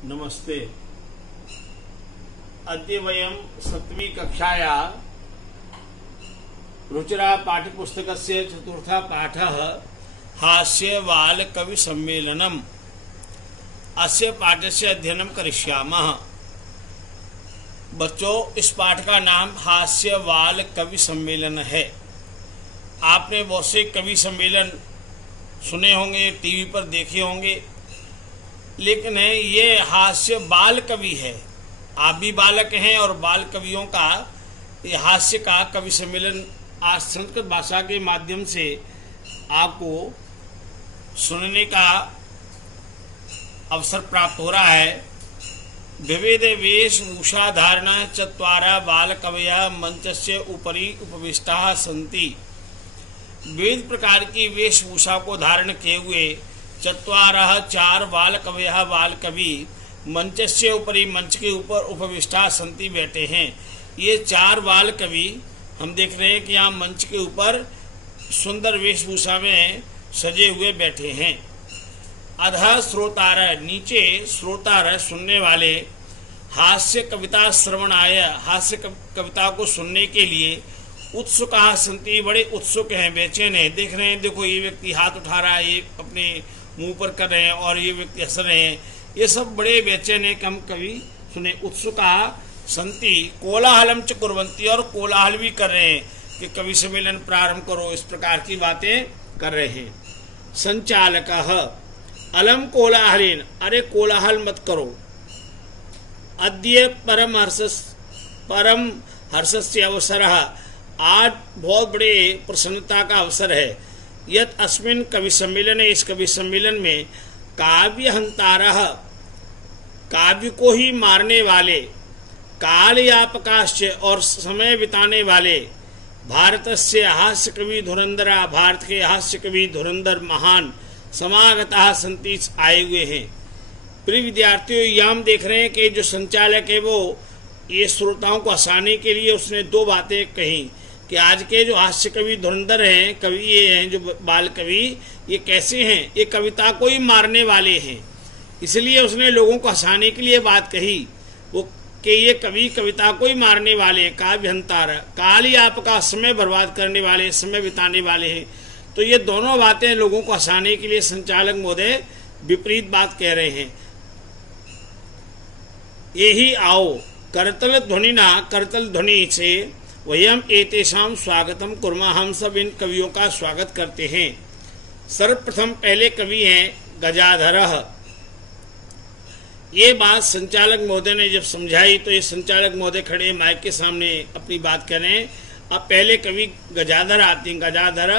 नमस्ते। अद्य वयं सप्तमी कक्षाया रुचिरा पाठ्यपुस्तकस्य चतुर्थः पाठः हास्य बाल कवि सम्मेलनम्। अस्य पाठस्य अध्ययनं करिष्यामः। बच्चों, इस पाठ का नाम हास्य बाल कवि सम्मेलन है। आपने बहुत से कवि सम्मेलन सुने होंगे, टीवी पर देखे होंगे, लेकिन ये हास्य बाल कवि है। आप भी बालक हैं और बाल कवियों का ये हास्य का कवि सम्मेलन आज संस्कृत भाषा के माध्यम से आपको सुनने का अवसर प्राप्त हो रहा है। विविध वेशभूषा धारण चत्वारः बाल कवयः मंचस्य उपरि उपविष्टाः सन्ति। विविध प्रकार की वेशभूषा को धारण किए हुए चत्वारः चार बाल कवयः बाल कवि मंचस्य ऊपरी मंच के ऊपर उपविष्टा संति बैठे हैं। ये चार बाल कवि हम देख रहे हैं कि यहाँ मंच के ऊपर सुंदर वेशभूषा में सजे हुए बैठे हैं। अधः श्रोतारः, नीचे श्रोतारः सुनने वाले, हास्य कविता श्रवणाय, हास्य कविता को सुनने के लिए उत्सुकाः सन्ति, बड़े उत्सुक हैं, बेचैन हैं। देख रहे हैं, देखो ये व्यक्ति हाथ उठा रहा है, ये अपने मुंह पर कर रहे हैं और ये व्यक्ति हंस रहे हैं। ये सब बड़े बेचैन हैं, कम कवि सुने। उत्सुकाः सन्ति कोलाहलम च कुर्वन्ति, और कोलाहल भी कर रहे हैं कि कवि सम्मेलन प्रारंभ करो, इस प्रकार की बातें कर रहे हैं। संचालकः अलम कोलाहलेन, अरे कोलाहल मत करो। अद्य परम हर्षस्य अवसरः, आज बहुत बड़े प्रसन्नता का अवसर है। यत अस्मिन् कवि सम्मेलन, इस कवि सम्मेलन में काव्य हंतारः, काव्य को ही मारने वाले, कालयापकाश्च, और समय बिताने वाले, भारतस्य हास्य कवि धुरंधरा, भारत के हास्य कवि धुरंधर महान समागताः सन्ति, आए हुए हैं। प्रिय विद्यार्थियों, यहाँ हम देख रहे हैं कि जो संचालक है वो ये श्रोताओं को हंसाने के लिए उसने दो बातें कही कि आज के जो हास्य कवि धुरंधर हैं, कवि ये हैं जो बाल कवि, ये कैसे हैं, ये कविता को ही मारने वाले हैं। इसलिए उसने लोगों को हंसाने के लिए बात कही वो कि ये कवि कविता को ही मारने वाले, काव्यहंतार, काल ही आपका समय बर्बाद करने वाले, समय बिताने वाले हैं। तो ये दोनों बातें लोगों को हंसाने के लिए संचालक महोदय विपरीत बात कह रहे हैं। यही आओ करतल ध्वनिना, करतल ध्वनि से वयम एतेषां स्वागतम कुर्मः, हम सब इन कवियों का स्वागत करते हैं। सर्वप्रथम पहले कवि हैं गजाधरः। ये बात संचालक महोदय ने जब समझाई तो ये संचालक महोदय खड़े माइक के सामने अपनी बात कर रहे हैं। अब पहले कवि गजाधर आते हैं। गजाधर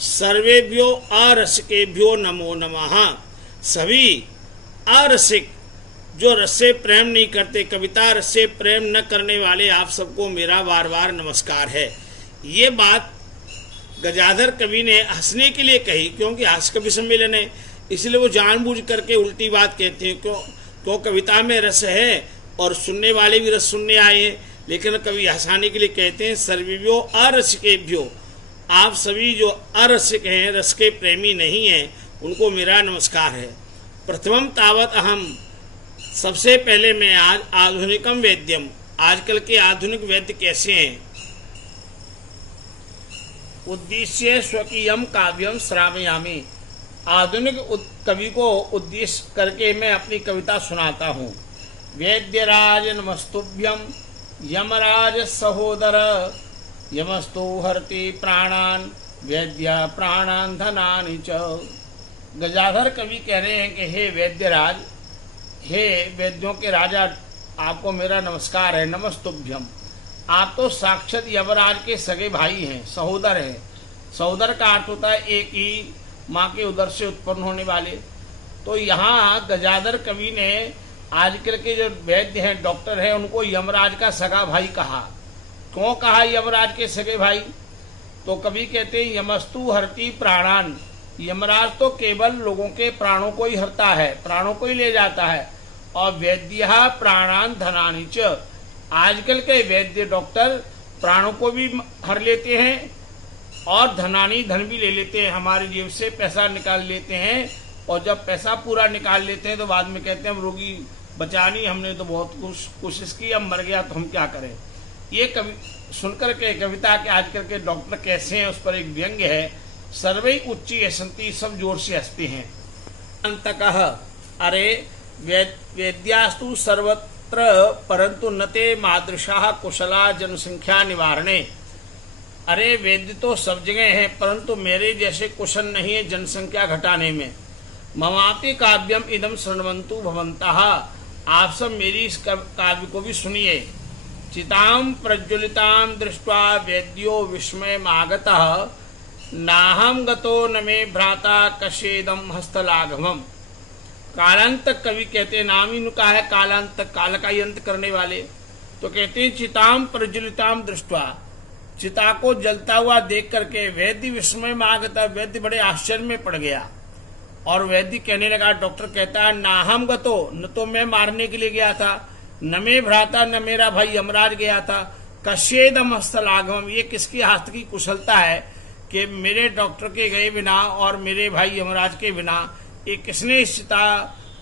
सर्वेभ्यो अरसिकेभ्यो नमो नमः। सभी अरसिक, जो रस से प्रेम नहीं करते, कविता रस से प्रेम न करने वाले आप सबको मेरा बार बार नमस्कार है। ये बात गजाधर कवि ने हंसने के लिए कही, क्योंकि हास्य कवि सम्मेलन है, इसलिए वो जानबूझ करके उल्टी बात कहते हैं। क्यों कविता में रस है और सुनने वाले भी रस सुनने आए हैं, लेकिन कवि हंसाने के लिए कहते हैं सर्वेभ्यो अरसिकेभ्यो, आप सभी जो अरसिक हैं, रस के प्रेमी नहीं हैं, उनको मेरा नमस्कार है। प्रथमम तावत अहम, सबसे पहले मैं आज आधुनिकम वेद्यम, आजकल के आधुनिक वैद्य कैसे हैं, उद्देश्य स्वकीयम काव्यम श्रावयामि, आधुनिक कवि को उद्देश्य करके मैं अपनी कविता सुनाता हूँ। वैद्यराज नमस्तुभ्यम यमराज सहोदर, यमस्तु हरति प्राणान वैद्य प्राणान धनानि च। गजाधर कवि कह रहे हैं कि हे वैद्यराज, हे वैद्यों के राजा, आपको मेरा नमस्कार है। नमस्तुभ्यम, आप तो साक्षात यमराज के सगे भाई हैं, सहोदर हैं। सहोदर का अर्थ होता है एक ही माँ के उदर से उत्पन्न होने वाले। तो यहाँ गजाधर कवि ने आजकल के जो वैद्य हैं, डॉक्टर हैं, उनको यमराज का सगा भाई कहा। क्यों कहा यमराज के सगे भाई? तो कवि कहते हैं यमस्तु हरति प्राणान, यमराज तो केवल लोगों के प्राणों को ही हरता है, प्राणों को ही ले जाता है। और वैद्य प्राणान धनानि च, आजकल के वैद्य डॉक्टर प्राणों को भी हर लेते हैं और धनानी, धन भी ले लेते हैं, हमारे जेब से पैसा निकाल लेते हैं और जब पैसा पूरा निकाल लेते हैं तो बाद में कहते हैं हम रोगी बचानी हमने तो बहुत कोशिश की, अब मर गया तो हम क्या करें। ये कवि सुनकर के कविता के आजकल के डॉक्टर कैसे हैं उस पर एक व्यंग्य है। सर्वे उच्ची हसंती, सब जोर से हंसते हैं। अंतकः अरे वेद्यास्तु सर्वत्र परंतु नते मादृशा कुशला जनसंख्या निवारणे। अरे वेद्य तो सब जगह है परंतु मेरे जैसे कुशल नहीं है जनसंख्या घटाने में। ममापि काव्यम इदम शृण्वन्तु भवन्तः, आप सब मेरी इस काव्य को भी सुनिए। चिताम प्रज्वलिताम दृष्ट्वा वेद्यो विस्मयमागतः, नाहं गतो न मे भ्राता कशेदम हस्तलाघवम। कालांतक कवि कहते हैं, नाम ही उनका है कालांतक, काल का ही अंत करने वाले। तो कहते हैं चिताम प्रज्वलिताम दृष्ट्वा, चिता को जलता हुआ देख करके वैद्य विस्मय में आगता, वैद्य बड़े आश्चर्य में पड़ गया। और वैद्य कहने लगा, डॉक्टर कहता है नाहम गतो, न तो मैं मारने के लिए गया था, न मैं भ्राता न मेरा भाई यमराज गया था, कशेदम हस्तलाघवम, ये किसकी हाथ की कुशलता है कि मेरे डॉक्टर के गए बिना और मेरे भाई यमराज के बिना ये किसने चिता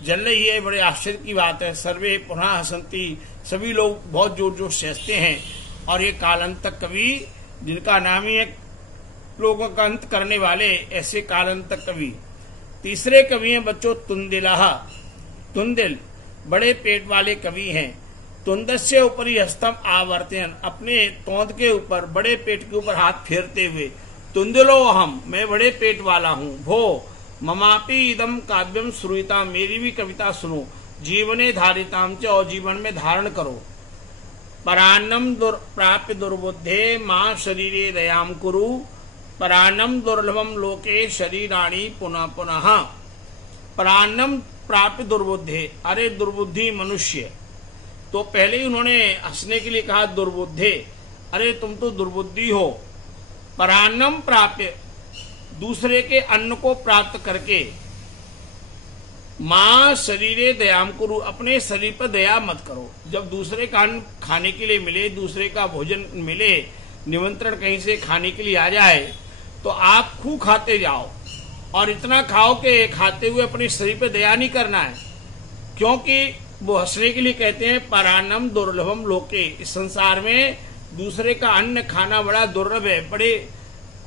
जल रही है, बड़े आश्चर्य की बात है। सर्वे पुनः हसंती, सभी लोग बहुत जोर जोर से हंसते हैं। और ये कालांतक कवि जिनका नाम ही है लोगों का अंत करने वाले, ऐसे कालांतक कवि। तीसरे कवि हैं बच्चों तुंदिलः। तुंदिल बड़े पेट वाले कवि हैं। तुंदस्य ऊपरी हस्तम आवर्तयन, अपने तोंद के ऊपर बड़े पेट के ऊपर हाथ फेरते हुए, तुंदिलो हम, मैं बड़े पेट वाला हूँ। भो ममापि इदम काव्यम श्रूयताम, मेरी भी कविता सुनो। जीवने धारिताम च, और जीवन में धारण करो। परान्नम प्राप्य दुर्बुद्धे मां शरीरे दयाम कुरु, परान्नम दुर्लभम लोके शरीराणि पुनः पुनः। परान्नम प्राप्य दुर्बुद्धे, अरे दुर्बुद्धि मनुष्य। तो पहले ही उन्होंने हंसने के लिए कहा दुर्बुद्धे, अरे तुम तो दुर्बुद्धि हो। परान्नम प्राप्य, दूसरे के अन्न को प्राप्त करके, मां शरीरे दयाम कुरु, अपने शरीर पर दया मत करो। जब दूसरे का अन्न खाने के लिए मिले, दूसरे का भोजन मिले, निमंत्रण कहीं से खाने के लिए आ जाए, तो आप खूब खाते जाओ और इतना खाओ कि खाते हुए अपने शरीर पर दया नहीं करना है। क्योंकि वो हंसने के लिए कहते हैं परान्नम दुर्लभम लोके, इस संसार में दूसरे का अन्न खाना बड़ा दुर्लभ है, बड़े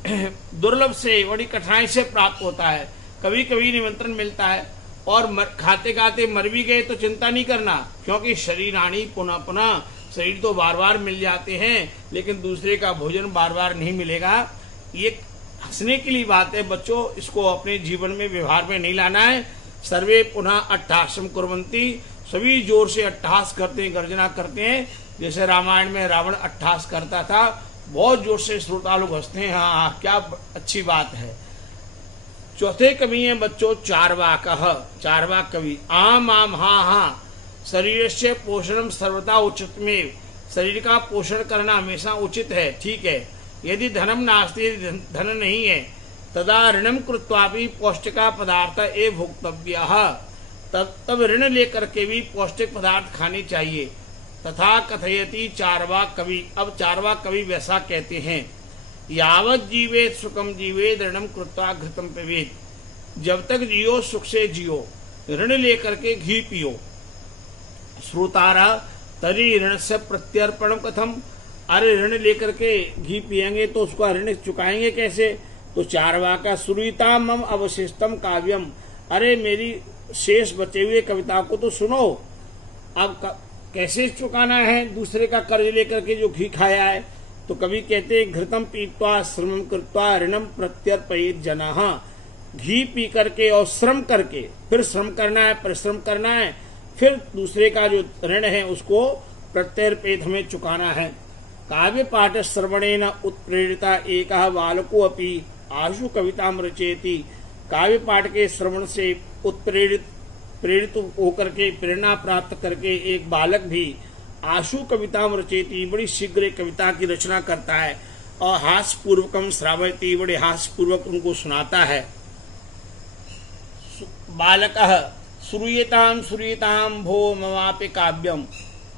दुर्लभ से, बड़ी कठिनाई से प्राप्त होता है। कभी कभी निमंत्रण मिलता है और खाते खाते मर भी गए तो चिंता नहीं करना, क्योंकि शरीराणि पुनः पुनः, शरीर तो बार बार मिल जाते हैं लेकिन दूसरे का भोजन बार बार नहीं मिलेगा। ये हंसने के लिए बात है बच्चों, इसको अपने जीवन में व्यवहार में नहीं लाना है। सर्वे पुनः अट्टहासम कुर्वन्ति, सभी जोर से अट्टहास करते हैं, गर्जना करते हैं। जैसे रामायण में रावण अट्टहास करता था, बहुत जोर से श्रोता लोग हंसते हैं। हाँ, क्या अच्छी बात है। चौथे कवि हैं बच्चों चार्वाकः। चार्वाक कवि, आम आम हाँ हाँ, शरीर से पोषणम सर्वथा उचित में, शरीर का पोषण करना हमेशा उचित है, ठीक है। यदि धनम नास्ति, धन नहीं है, तदा ऋणम कृत्वा भी पौष्टिका पदार्थ ए भोक्तव्यः, तब ऋण लेकर के भी पौष्टिक पदार्थ खाने चाहिए। तथा कथयति चार्वाक कवि, अब चार्वाक कवि वैसा कहते हैं, यावत जीवेत सुखम जीवेत ऋणम कृत्वा घृतम पिबेत, जब तक जियो सुख से जियो, ऋण लेकर के घी पियो। श्रोतारा तरी ऋण से प्रत्यर्पणम कथम, अरे ऋण लेकर के घी पियेंगे तो उसका ऋण चुकाएंगे कैसे। तो चार्वाका श्रूयताम मम अवशिष्टम काव्यम, अरे मेरी शेष बचे हुए कविता को तो सुनो। अब कैसे चुकाना है दूसरे का कर्ज लेकर के जो घी खाया है। तो कवि कहते हैं घृतम पीत्वा श्रमम कृत्वा ऋणम प्रत्यर्पयेत जनाः, घी पी करके और श्रम करके, फिर श्रम करना है, परिश्रम करना है, फिर दूसरे का जो ऋण है उसको प्रत्यर्पयेत हमें चुकाना है। काव्य पाठ श्रवणेन उत्प्रेरिता एकः बालको अपि आशु कविताम रचयति, काव्य पाठ के श्रवण से प्रेरित होकर के, प्रेरणा प्राप्त करके एक बालक भी आशु कविताम रचयति, बड़ी शीघ्र कविता की रचना करता है और हास्य पूर्वकम श्रावयति, बड़े हास्य पूर्वक उनको सुनाता है। बालकः श्रूयताम श्रूयताम भो ममापि काव्यम,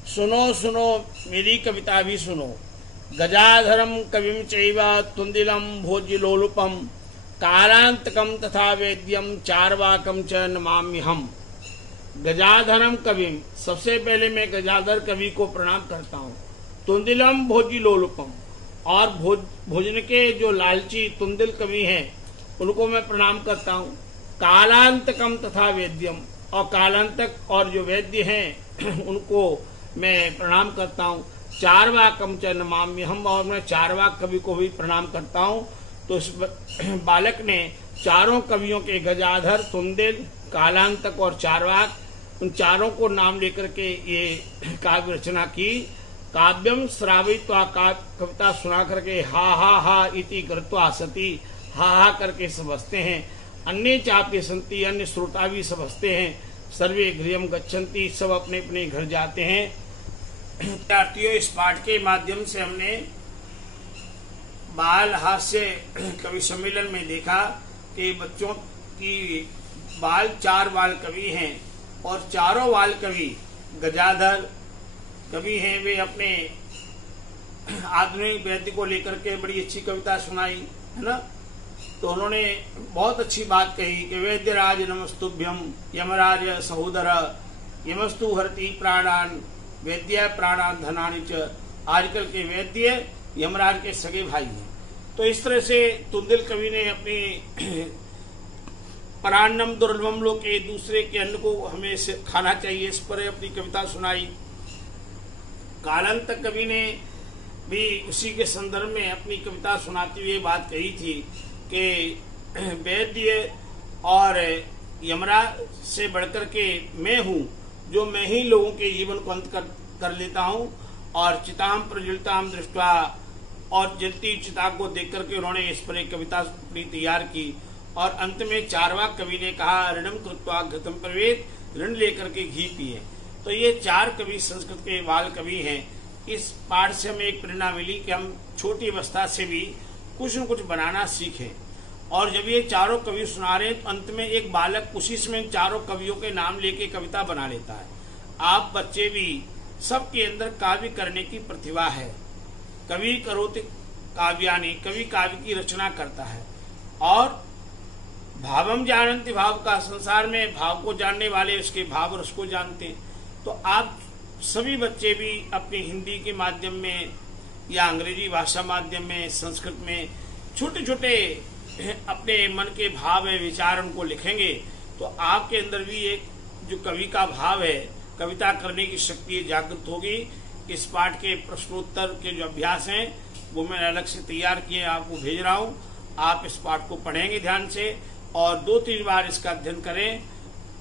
सुनो सुनो मेरी कविता भी सुनो। गजाधरम कविम चैव तुंदिलम गजाधरम कविम, सबसे पहले मैं गजाधर कवि को प्रणाम करता हूँ। तुंदिलम भोजिलोलुपम, और भोजन के जो लालची तुंदिल कवि हैं उनको मैं प्रणाम करता हूँ। कालांतकम तथा वेद्यम, और कालांतक और जो वैद्य हैं उनको मैं प्रणाम करता हूँ। चारवाकम च नमाम्यहम, और मैं चारवाक कवि को भी प्रणाम करता हूँ। तो इस बालक ने चारों कवियों के, गजाधर, तुंदिल, कालांतक और चारवाक, उन चारों को नाम लेकर के ये काव्य रचना की। काव्यम श्रावित्वा, कविता सुना करके हा हा हा इति कृत्वा सती, हा हा करके समझते हैं। अन्य चाप्य संति, अन्य श्रोता भी समझते हैं। सर्वे गृहम गच्छन्ति, सब अपने अपने घर जाते हैं। विद्यार्थियों, इस पाठ के माध्यम से हमने बाल हास्य कवि सम्मेलन में देखा कि बच्चों की चार बाल कवि हैं, और चारों बाल कवि गजाधर कवि हैं। वे अपने आधुनिक वैद्य को लेकर के बड़ी अच्छी कविता सुनाई, है ना। तो उन्होंने बहुत अच्छी बात कही कि वैद्यराज नमस्तुभ्यम यमराज सहोदर यमस्तु हरति प्राणान वैद्य प्राणान धनानि च। आजकल के वैद्य यमराज के सगे भाई हैं। तो इस तरह से तुंदिल कवि ने अपनी परान्नम दुर्लभम लोके, दूसरे के अन्न को हमें खाना चाहिए, इस पर अपनी कविता सुनाई। कालांतक कवि ने भी उसी के संदर्भ में अपनी कविता सुनाती हुए बात कही थी कि वैद्य और यमराज से बढ़कर के मैं हूँ, जो मैं ही लोगों के जीवन को अंत कर लेता हूँ। और चिताम प्रज्वलिताम दृष्टवा, और जलती चिता को देख करके उन्होंने इस पर एक कविता अपनी तैयार की। और अंत में चारवाक कवि ने कहा ऋणम कृत्वा घृतम प्रवेद, ऋण लेकर के घी पिए। तो ये चार कवि संस्कृत के बाल कवि हैं। इस पाठ से हमें एक प्रेरणा मिली कि हम छोटी अवस्था से भी कुछ न कुछ बनाना सीखें। और जब ये चारों कवि सुना रहे हैं तो अंत में एक बालक उसी समय चारों कवियों के नाम लेके कविता बना लेता है। आप बच्चे भी, सबके अंदर काव्य करने की प्रतिभा है। कवि करोति काव्यानि, कवि काव्य की रचना करता है। और भावम जानन्ति, भाव का, संसार में भाव को जानने वाले उसके भाव रस को जानते हैं। तो आप सभी बच्चे भी अपनी हिंदी के माध्यम में या अंग्रेजी भाषा माध्यम में, संस्कृत में छोटे छोटे अपने मन के भाव है, विचार उनको लिखेंगे तो आपके अंदर भी एक जो कवि का भाव है, कविता करने की शक्ति जागृत होगी। इस पाठ के प्रश्नोत्तर के जो अभ्यास हैं वो मैं अलग से तैयार किए आपको भेज रहा हूँ। आप इस पाठ को पढ़ेंगे ध्यान से और 2-3 बार इसका अध्ययन करें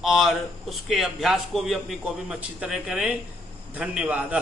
और उसके अभ्यास को भी अपनी कॉपी में अच्छी तरह करें। धन्यवाद।